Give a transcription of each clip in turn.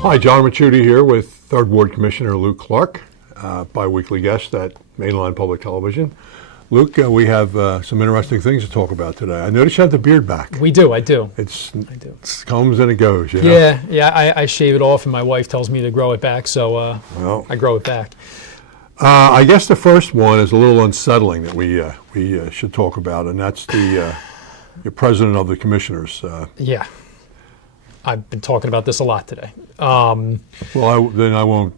Hi, John Machuti here with 3rd Ward Commissioner Luke Clark, bi-weekly guest at Mainline Public Television. Luke, we have some interesting things to talk about today. I noticed you have the beard back. We do, I do. It comes and it goes, you know? Yeah, I shave it off and my wife tells me to grow it back, so Well, I grow it back. I guess the first one is a little unsettling that we should talk about, and that's the president of the commissioners. Yeah, I've been talking about this a lot today. Then I won't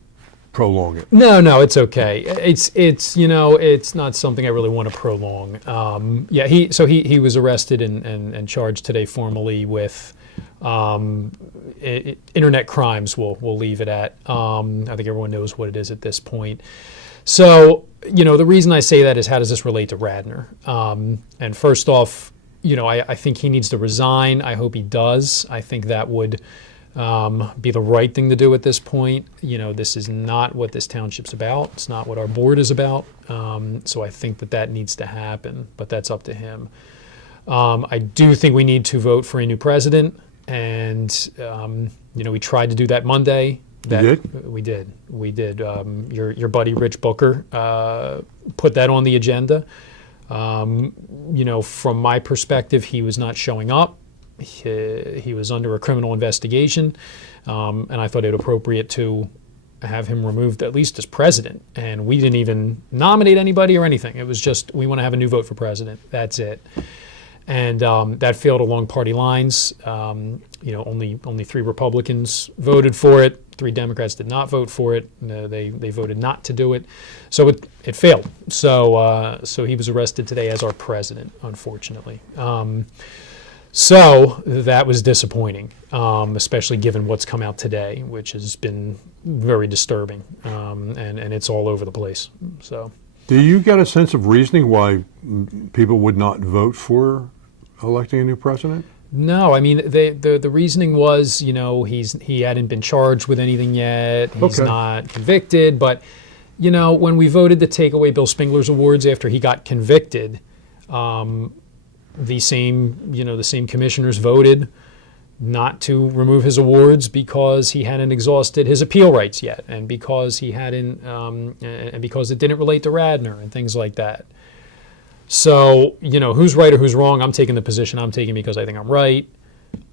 prolong it. No, it's okay. It's not something I really want to prolong. He was arrested and charged today formally with internet crimes. We'll leave it at. I think everyone knows what it is at this point. So, the reason I say that is, how does this relate to Radnor? And first off, I think he needs to resign. I hope he does. I think that would be the right thing to do at this point. This is not what this township's about. It's not what our board is about. So I think that needs to happen, but that's up to him. I do think we need to vote for a new president, and we tried to do that Monday. You did? We did. Your buddy Rich Booker put that on the agenda. From my perspective, he was not showing up. He was under a criminal investigation, and I thought it appropriate to have him removed at least as president. And we didn't even nominate anybody or anything. It was just, we want to have a new vote for president. That's it. And that failed along party lines. Only 3 Republicans voted for it. 3 Democrats did not vote for it. They voted not to do it. So it failed. So he was arrested today as our president, unfortunately. So that was disappointing, especially given what's come out today, which has been very disturbing, and it's all over the place. So, do you get a sense of reasoning why people would not vote for electing a new president? No, I mean, the reasoning was, he hadn't been charged with anything yet. He's not convicted. But, when we voted to take away Bill Spengler's awards after he got convicted, the same commissioners voted not to remove his awards because he hadn't exhausted his appeal rights yet, and because he hadn't, and because it didn't relate to Radnor and things like that. So, who's right or who's wrong? I'm taking the position I'm taking because I think I'm right.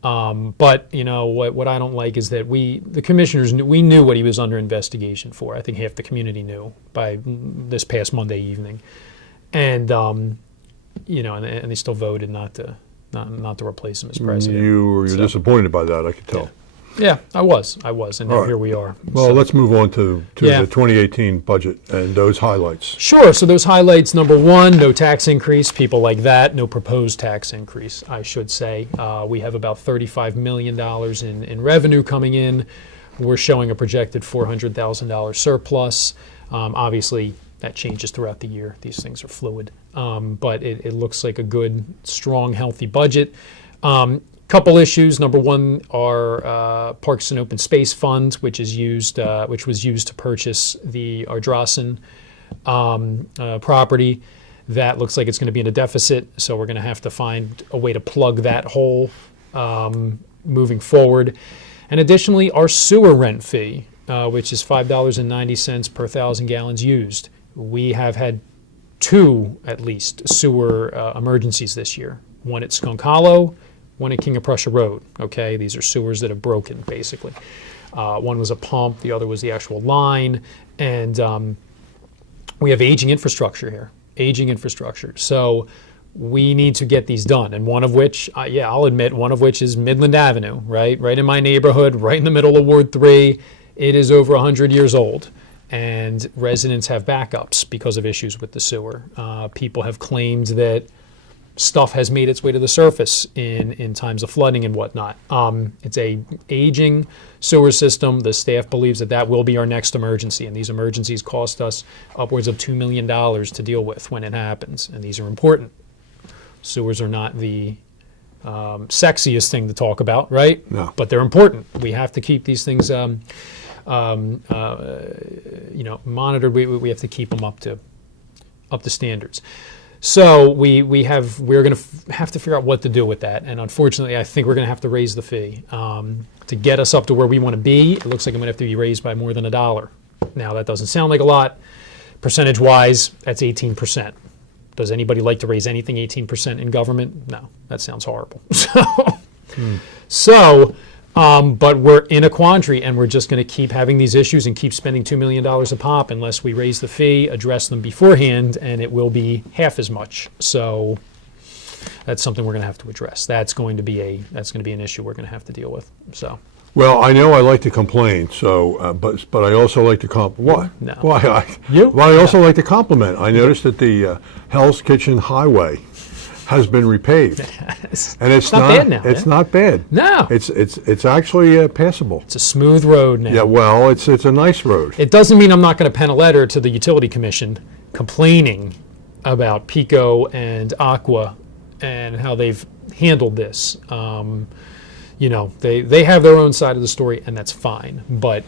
But what I don't like is that the commissioners, we knew what he was under investigation for. I think half the community knew by this past Monday evening, and and they still voted not to replace him as president. You were disappointed by that, I could tell. Yeah, I was, and now here we are. Well, let's move on to the 2018 budget and those highlights. Sure. So those highlights: number 1, no tax increase. People like that. No proposed tax increase, I should say. We have about $35 million in revenue coming in. We're showing a projected $400,000 surplus. Obviously, that changes throughout the year. These things are fluid. But it looks like a good, strong, healthy budget. Couple issues. Number 1, our Parks and Open Space Fund, which was used to purchase the Ardrossan property. That looks like it's going to be in a deficit, so we're going to have to find a way to plug that hole moving forward. And additionally, our sewer rent fee, which is $5.90 per 1,000 gallons used. We have had 2, at least, sewer emergencies this year. One at Skunk Hollow, one at King of Prussia Road. Okay, these are sewers that have broken, basically. One was a pump, the other was the actual line, and we have aging infrastructure here. So we need to get these done, and one of which, I'll admit, one of which is Midland Avenue, right in my neighborhood, right in the middle of Ward 3. It is over 100 years old, and residents have backups because of issues with the sewer. People have claimed that stuff has made its way to the surface in times of flooding and whatnot. It's a aging sewer system. The staff believes that will be our next emergency, and these emergencies cost us upwards of $2 million to deal with when it happens, and these are important. Sewers are not the sexiest thing to talk about, right? No. But they're important. We have to keep these things monitored. We have to keep them up to standards. So we're going to have to figure out what to do with that. And unfortunately, I think we're going to have to raise the fee. To get us up to where we want to be, it looks like I'm going to have to be raised by more than $1. Now, that doesn't sound like a lot. Percentage-wise, that's 18%. Does anybody like to raise anything 18% in government? No, that sounds horrible. But we're in a quandary, and we're just going to keep having these issues and keep spending $2 million a pop unless we raise the fee, address them beforehand, and it will be half as much. So that's something we're going to have to address. That's going to be an issue we're going to have to deal with. So. Well, I know I like to complain, so but I also like to No. I also like to compliment. I noticed that the Hell's Kitchen Highway has been repaved, and it's not bad now. It's not bad. No, it's actually passable. It's a smooth road now. Yeah, well, it's a nice road. It doesn't mean I'm not going to pen a letter to the Utility Commission complaining about Pico and Aqua and how they've handled this. They have their own side of the story, and that's fine. But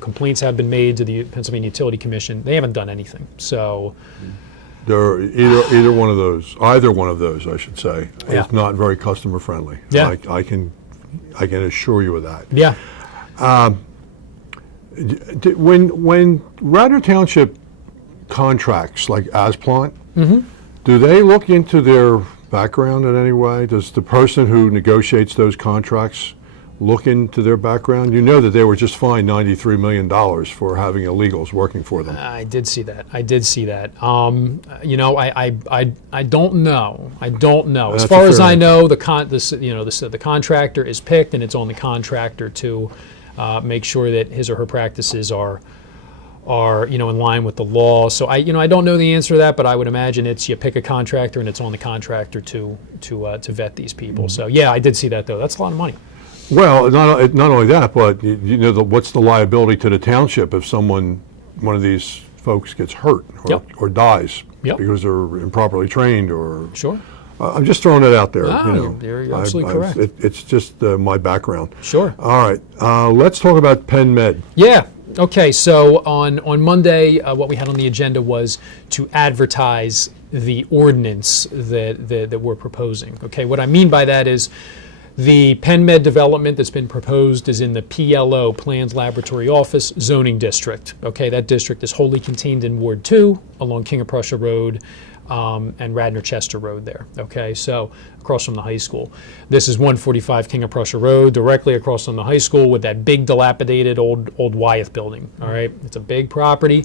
complaints have been made to the Pennsylvania Utility Commission. They haven't done anything. So They're either one of those, I should say, Yeah. is not very customer friendly. Yeah. I can assure you of that. yeah, When Radnor Township contracts like Asplant, Mm-hmm. do they look into their background in any way? Does the person who negotiates those contracts look into their background? You know that they were just fined $93 million for having illegals working for them. I did see that. I don't know. As That's far a as fair I know, the contractor is picked, and it's on the contractor to make sure that his or her practices are in line with the law. So I don't know the answer to that, but I would imagine it's you pick a contractor and it's on the contractor to vet these people. So yeah, I did see that though. That's a lot of money. Well, not only that, but what's the liability to the township if one of these folks gets hurt or dies Yep. because they're improperly trained or? Sure. I'm just throwing it out there. No, you're absolutely correct. It's just my background. Sure. All right, let's talk about Penn Med. Yeah. Okay. So on Monday, what we had on the agenda was to advertise the ordinance that we're proposing. Okay. What I mean by that is the Penn Med development that's been proposed is in the PLO, Plans Laboratory Office, zoning district. Okay. That district is wholly contained in Ward 2 along King of Prussia Road. And Radnor Chester Road there. Okay, so across from the high school. This is 145 King of Prussia Road, directly across from the high school with that big dilapidated old Wyeth building. All right, it's a big property.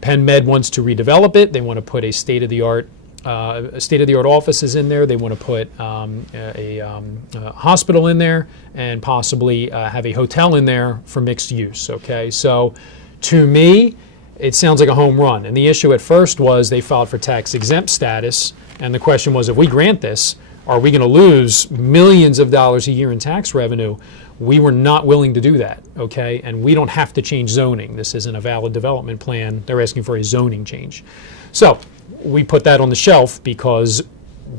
Penn Med wants to redevelop it. They want to put a state-of-the-art offices in there. They want to put a hospital in there and possibly have a hotel in there for mixed use. Okay, so to me, it sounds like a home run. And the issue at first was they filed for tax exempt status. And the question was, if we grant this, are we going to lose millions of dollars a year in tax revenue? We were not willing to do that, okay? And we don't have to change zoning. This isn't a valid development plan. They're asking for a zoning change. So we put that on the shelf because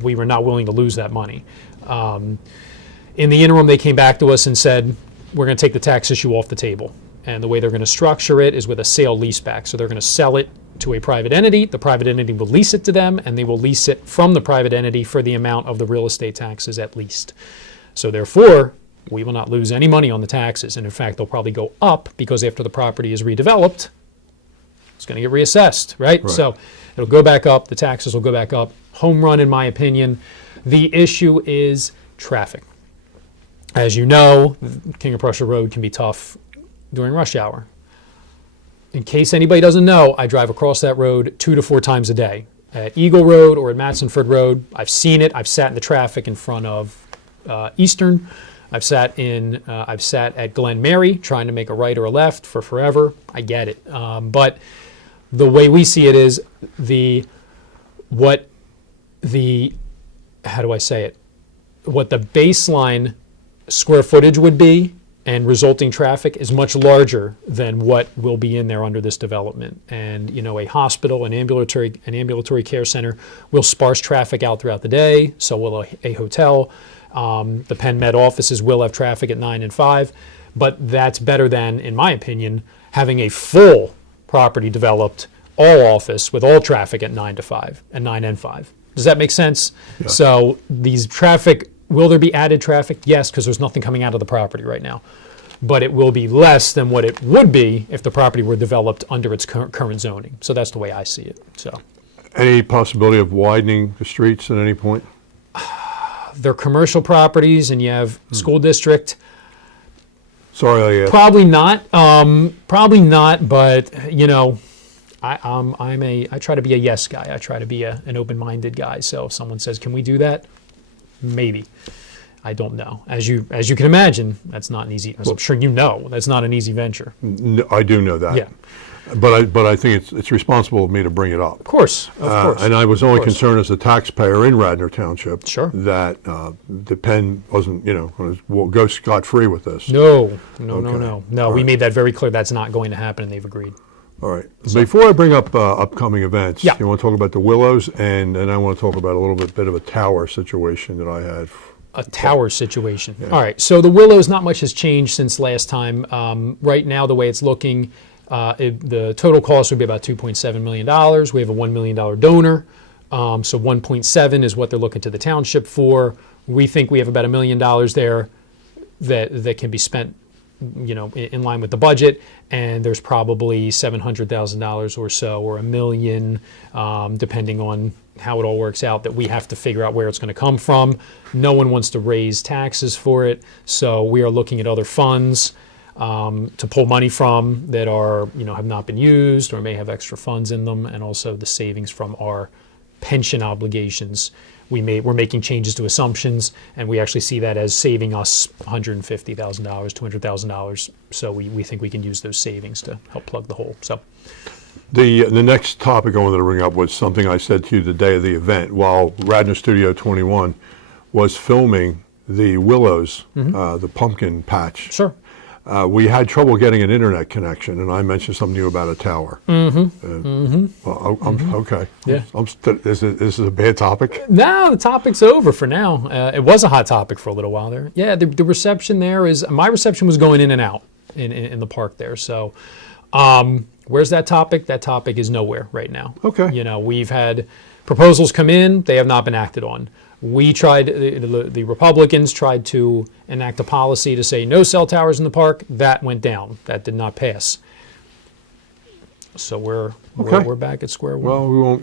we were not willing to lose that money. In the interim, they came back to us and said, we're going to take the tax issue off the table. And the way they're going to structure it is with a sale leaseback. So they're going to sell it to a private entity. The private entity will lease it to them, and they will lease it from the private entity for the amount of the real estate taxes at least. So therefore, we will not lose any money on the taxes. And in fact, they'll probably go up because after the property is redeveloped, it's going to get reassessed, right? So it'll go back up. The taxes will go back up. Home run, in my opinion. The issue is traffic. As you know, King of Prussia Road can be tough during rush hour. In case anybody doesn't know, I drive across that road 2 to 4 times a day. At Eagle Road or at Matsonford Road, I've seen it. I've sat in the traffic in front of Eastern. I've sat at Glen Mary trying to make a right or a left for forever. I get it. But the way we see it is what the baseline square footage would be and resulting traffic is much larger than what will be in there under this development. And a hospital, an ambulatory care center will sparse traffic out throughout the day. So will a hotel. The Penn Med offices will have traffic at 9 and 5, but that's better than, in my opinion, having a full property developed, all office with all traffic at 9 to 5 and 9 and 5. Does that make sense? Yeah. So these traffic, will there be added traffic? Yes, because there's nothing coming out of the property right now. But it will be less than what it would be if the property were developed under its current zoning. So that's the way I see it. So Any possibility of widening the streets at any point? they're commercial properties, and you have school district. Sorry, I asked. Probably not. Probably not. But you know, I try to be a yes guy. I try to be an open-minded guy. So if someone says, "Can we do that?" Maybe. I don't know. As you can imagine, that's not an easy. As I'm sure you know, that's not an easy venture. No, I do know that. Yeah. But I think it's responsible of me to bring it up. Of course. Of course. And I was only concerned as a taxpayer in Radnor Township. Sure. That the pen wasn't, will go scot-free with this. No. All We right. made that very clear. That's not going to happen, and they've agreed. All right. Before I bring up upcoming events, Yeah. you want to talk about the Willows, and then I want to talk about a little bit of a tower situation that I had. A tower situation. All right. So the Willows, not much has changed since last time. Right now, the way it's looking, the total cost would be about $2.7 million. We have a $1 million donor. So 1.7 is what they're looking to the township for. We think we have about $1 million there that can be spent, in line with the budget. And there's probably $700,000 or so, or $1 million, depending on how it all works out, that we have to figure out where it's going to come from. No one wants to raise taxes for it, so we are looking at other funds to pull money from that are, have not been used or may have extra funds in them, and also the savings from our pension obligations. We're making changes to assumptions, and we actually see that as saving us $150,000, $200,000. So we think we can use those savings to help plug the hole. So. The next topic I wanted to bring up was something I said to you the day of the event. While Radnor Studio 21 was filming the Willows, the pumpkin patch, Sure. We had trouble getting an internet connection, and I mentioned something to you about a tower. Well, okay. Yeah. This is a bad topic? No, the topic's over for now. It was a hot topic for a little while there. Yeah, the reception there is, my reception was going in and out in the park there. So where's that topic? That topic is nowhere right now. Okay. We've had proposals come in. They have not been acted on. We tried, the Republicans tried to enact a policy to say no cell towers in the park. That went down. That did not pass. So we're back at square one. Well,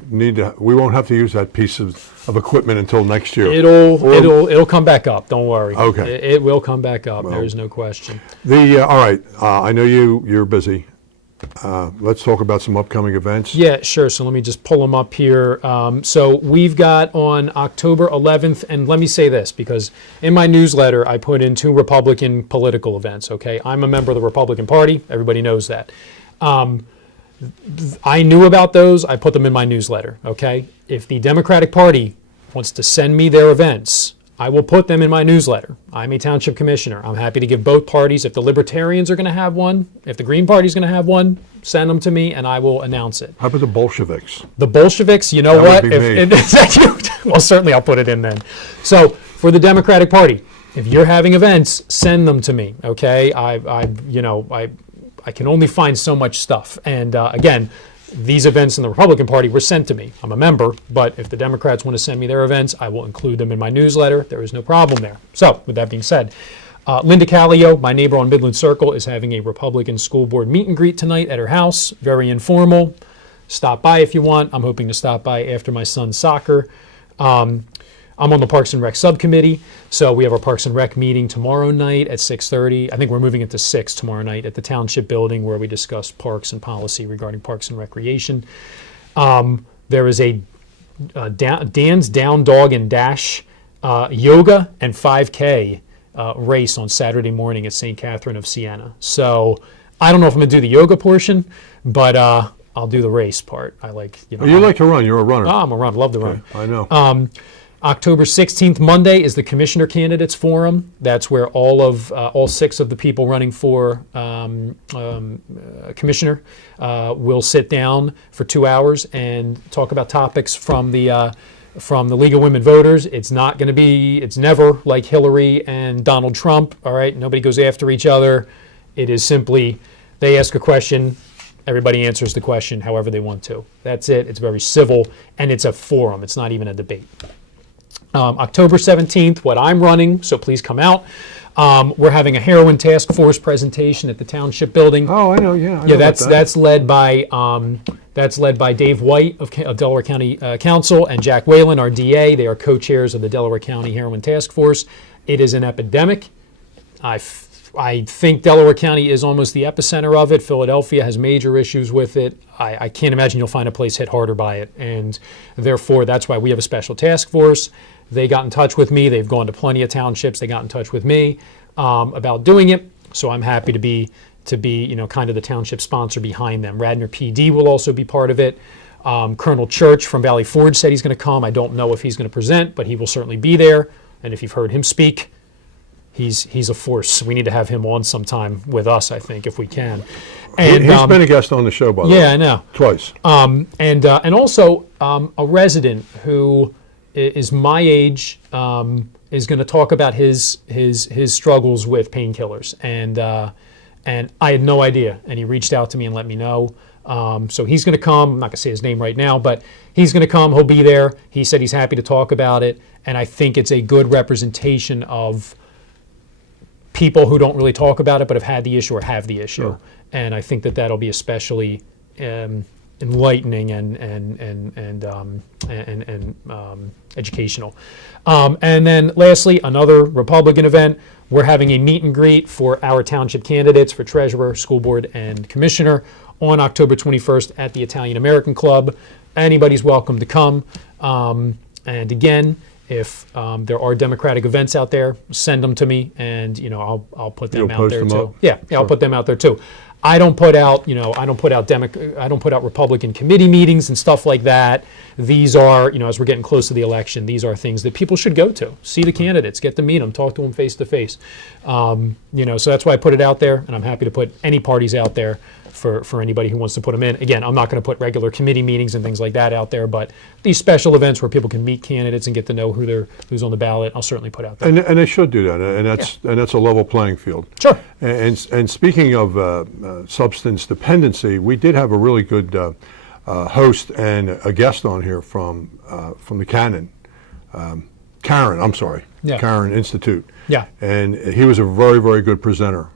we won't have to use that piece of equipment until next year. It'll come back up. Don't worry. Okay. It will come back up. There's no question. All right. I know you're busy. Let's talk about some upcoming events. Yeah, sure. So let me just pull them up here. So we've got on October 11th, and let me say this, because in my newsletter, I put in 2 Republican political events, okay? I'm a member of the Republican Party. Everybody knows that. I knew about those. I put them in my newsletter, okay? If the Democratic Party wants to send me their events, I will put them in my newsletter. I'm a township commissioner. I'm happy to give both parties. If the Libertarians are going to have one, if the Green Party is going to have one, send them to me and I will announce it. How about the Bolsheviks? The Bolsheviks, you know That what? would be me. Well, certainly I'll put it in then. So for the Democratic Party, if you're having events, send them to me, okay? I can only find so much stuff. And again, these events in the Republican Party were sent to me. I'm a member, but if the Democrats want to send me their events, I will include them in my newsletter. There is no problem there. So, with that being said, Linda Callio, my neighbor on Midland Circle, is having a Republican school board meet and greet tonight at her house. Very informal. Stop by if you want. I'm hoping to stop by after my son's soccer. I'm on the Parks and Rec subcommittee, so we have our Parks and Rec meeting tomorrow night at 6:30. I think we're moving it to 6 tomorrow night at the Township Building, where we discuss parks and policy regarding parks and recreation. There is a Dan's Down Dog and Dash yoga and 5K race on Saturday morning at St. Catherine of Siena. So I don't know if I'm going to do the yoga portion, but I'll do the race part. I like, You like to run. You're a runner. Oh, I'm a runner. Love to run. I know. October 16th, Monday, is the Commissioner Candidates Forum. That's where all 6 of the people running for Commissioner will sit down for 2 hours and talk about topics from the League of Women Voters. It's never like Hillary and Donald Trump, all right? Nobody goes after each other. It is simply, they ask a question, Everybody answers the question however they want to. That's it. It's very civil, and it's a forum. It's not even a debate. October 17th, what I'm running, so please come out. We're having a heroin task force presentation at the Township Building. Oh, I know, yeah. I know Yeah, about that. that's led by Dave White of Delaware County Council and Jack Whalen, our DA. They are co-chairs of the Delaware County Heroin Task Force. It is an epidemic. I think Delaware County is almost the epicenter of it. Philadelphia has major issues with it. I can't imagine you'll find a place hit harder by it. And therefore, that's why we have a special task force. They got in touch with me. They've gone to plenty of townships. They got in touch with me about doing it. So I'm happy to be kind of the township sponsor behind them. Radnor PD will also be part of it. Colonel Church from Valley Forge said he's going to come. I don't know if he's going to present, but he will certainly be there. And if you've heard him speak, he's a force. We need to have him on sometime with us, I think, if we can. And He's been a guest on the show, by the way. yeah, I know. Twice. And also a resident who is my age is going to talk about his struggles with painkillers, and I had no idea, and he reached out to me and let me know. So he's going to come. I'm not going to say his name right now, but he's going to come. He'll be there. He said he's happy to talk about it, and I think it's a good representation of people who don't really talk about it but have had the issue or have the issue. Sure. And I think that'll be especially enlightening and educational. And then lastly, another Republican event. We're having a meet and greet for our township candidates for treasurer, school board, and commissioner on October 21st at the Italian American Club. Anybody's welcome to come. And again, if there are Democratic events out there, send them to me, and I'll put them You'll out post there them too. up? Yeah, I'll put them out there too. I don't put out Republican committee meetings and stuff like that. These are, as we're getting close to the election, these are things that people should go to. See the candidates, get to meet them, talk to them face to face. So that's why I put it out there, and I'm happy to put any parties out there for anybody who wants to put them in. Again, I'm not going to put regular committee meetings and things like that out there, but these special events where people can meet candidates and get to know who's on the ballot, I'll certainly put out there. And they should do that, and that's a level playing field. Sure. And speaking of substance dependency, we did have a really good host and a guest on here from the Karen Institute. Yeah. And he was a very, very good presenter,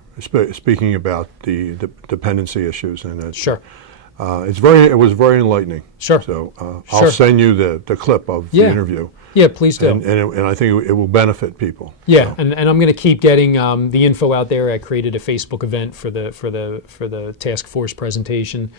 speaking about the dependency issues, and Sure. it was very enlightening. Sure. So Sure. I'll send you the clip of the interview. Yeah, please do. And I think it will benefit people. Yeah, So. and I'm going to keep getting the info out there. I created a Facebook event for the task force presentation.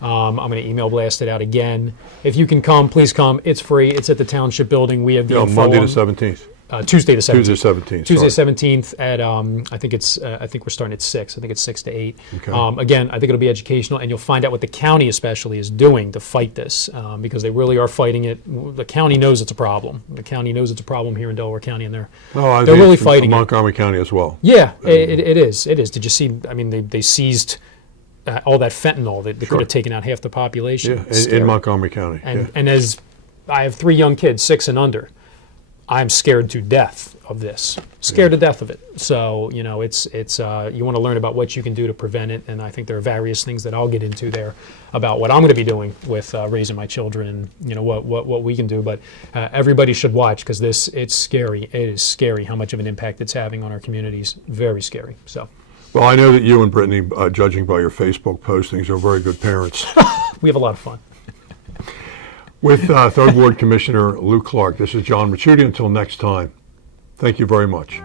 I'm going to email blast it out again. If you can come, please come. It's free. It's at the Township Building. We have the info Monday on- the 17th. Tuesday the 17th. Tuesday 17th. Tuesday sorry. 17th at I think we're starting at 6. I think it's 6 to 8. Okay. Again, I think it'll be educational, and you'll find out what the county especially is doing to fight this, because they really are fighting it. The county knows it's a problem. The county knows it's a problem here in Delaware County, and I they're think really it's fighting it. Montgomery County as well. Yeah, it is. It is. Did you see? I mean, they seized all that fentanyl. They could have taken out half the population. Yeah, Scary. in Montgomery County. And as I have 3 young kids, 6 and under, I'm scared to death of this. Scared to death of it. So it's you want to learn about what you can do to prevent it, and I think there are various things that I'll get into there about what I'm going to be doing with raising my children, and what we can do. But everybody should watch, because it's scary. It is scary how much of an impact it's having on our communities. Very scary. So. Well, I know that you and Brittany, judging by your Facebook postings, are very good parents. We have a lot of fun. With 3rd Ward Commissioner Lou Clark, this is John Ricciuti. Until next time, thank you very much.